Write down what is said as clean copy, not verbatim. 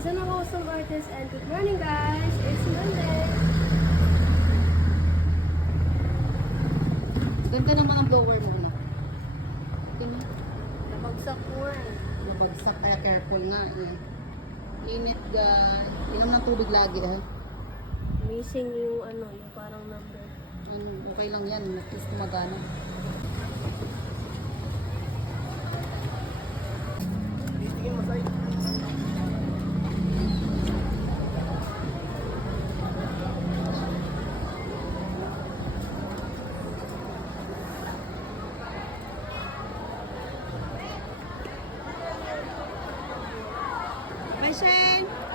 Season of Awesome Artists and good morning guys! It's Monday! Ganda naman ang blower mo na. Ganyan. Nabagsak mo eh. Nabagsak kaya careful nga eh. Init guys. Inom ng tubig lagi eh. Missing yung yung parang number. Okay lang yan. At least gumagana. Tingin mo sa'yo. Bye, Shane!